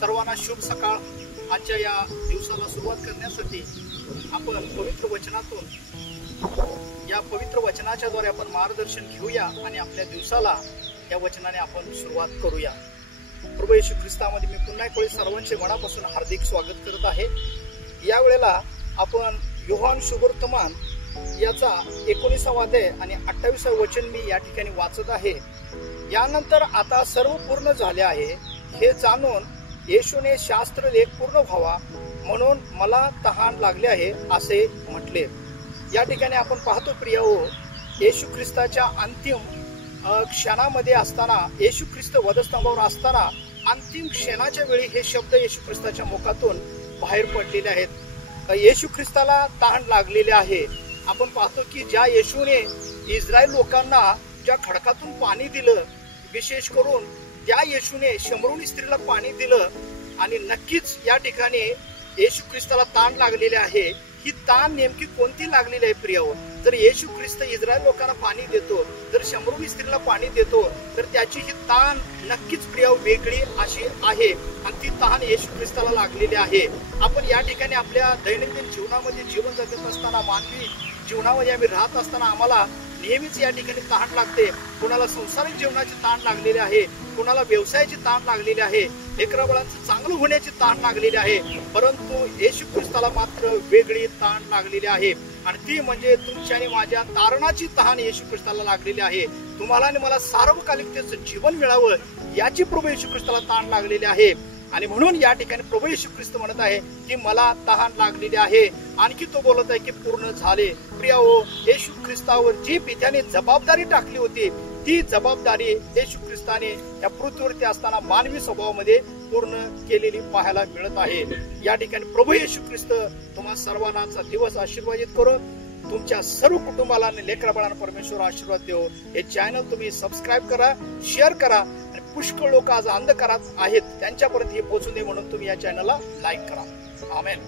सर्वांना शुभ सकाळ। आजच्या या दिवसाला सुरुवात करण्यासाठी आपण पवित्र वचनातून या पवित्र वचनाच्या द्वारे आपण मार्गदर्शन घेऊया आणि आपल्या दिवसाला या वचनाने आपण सुरुवात करूया। प्रभू येशू ख्रिस्तामध्ये मी पुन्हा एक वेळी सर्वांचे मनापासून हार्दिक स्वागत करत आहे। या वेळेला आपण योहान शुभवर्तमान याचा 19वा अध्याय आणि 28वे वचन मी या ठिकाणी वाचत आहे। यानंतर आता सर्व पूर्ण झाले आहे हे जाणून येशूने शास्त्रलेख पूर्ण व्हावा म्हणून मला तहान लागले आहे असे म्हटले। या ठिकाणी आपण पाहतो प्रियो, येशू ख्रिस्ताच्या अंतिम क्षणामध्ये असताना, येशू ख्रिस्त वधस्तंभावर असताना अंतिम क्षणाच्या वेळी हे शब्द येशू ख्रिस्ताच्या मुखातून बाहेर पडलेले आहेत। येशू ख्रिस्ताला तहान लागलेले आहे। आपण पाहतो की ज्या येशूने इस्रायल लोकांना ज्या खडकातून पाणी दिलं, विशेष करून त्या येशूने शमरून स्त्रीला पाणी दिलं आणि नक्कीच या ठिकाणी येशू ख्रिस्ताला ताण लागलेले आहे। ही ताण नेमकी कोणती लागलेली आहे प्रियो? जर येशू ख्रिस्त इस्रायल लोकांना पाणी देतो, जर शमरून स्त्रीला पाणी देतो, तर त्याची ही ताण नक्कीच प्रियो वेगळी अशी आहे आणि ती ताण येशू ख्रिस्ताला लागलेली आहे। आपण या ठिकाणी आपल्या दैनंदिन जीवनामध्ये जीवन जगत असताना, मानवी जीवनामध्ये आम्ही राहत असताना आम्हाला नेहमीच या ठिकाणी ताण लागते। कोणाला संसारिक जीवनाची ताण लागलेली आहे, कोणाला व्यवसायाची ताण लागलेली आहे, लेकराबाळांचं चांगलं होण्याची ताण लागलेली आहे, परंतु येशू ख्रिस्ताला मात्र वेगळी ताण लागलेली आहे आणि ती म्हणजे तुमच्या आणि माझ्या तारणाची तहान येशू ख्रिस्ताला लागलेली आहे। तुम्हाला आणि मला सार्वकालिकतेचं जीवन मिळावं याची प्रभू येशू ख्रिस्ताला ताण लागलेली आहे आणि म्हणून या ठिकाणी प्रभू येशू ख्रिस्त म्हणत आहे की मला तहान लागलेली आहे। आणखी तो बोलत आहे की पूर्ण झाले। प्रियो, येशू ख्रिस्तावर जी पित्याने जबाबदारी टाकली होती ती जबाबदारी येशू ख्रिस्ताने या पृथ्वीवरती असताना मानवी स्वभावामध्ये पूर्ण केलेली पाहायला मिळत आहे। या ठिकाणी प्रभू येशू ख्रिस्त तुम्हा सर्वांचा दिवस आशीर्वादित करो। तुमच्या सर्व कुटुंबाला आणि लेकराबाळांना परमेश्वर आशीर्वाद देव। हे चॅनल तुम्ही सबस्क्राईब करा, शेअर करा आणि पुष्कळ लोक आज अंधकारात आहेत त्यांच्यापर्यंत हे पोहोचू दे म्हणून तुम्ही या चॅनलला लाईक करा। आमेन।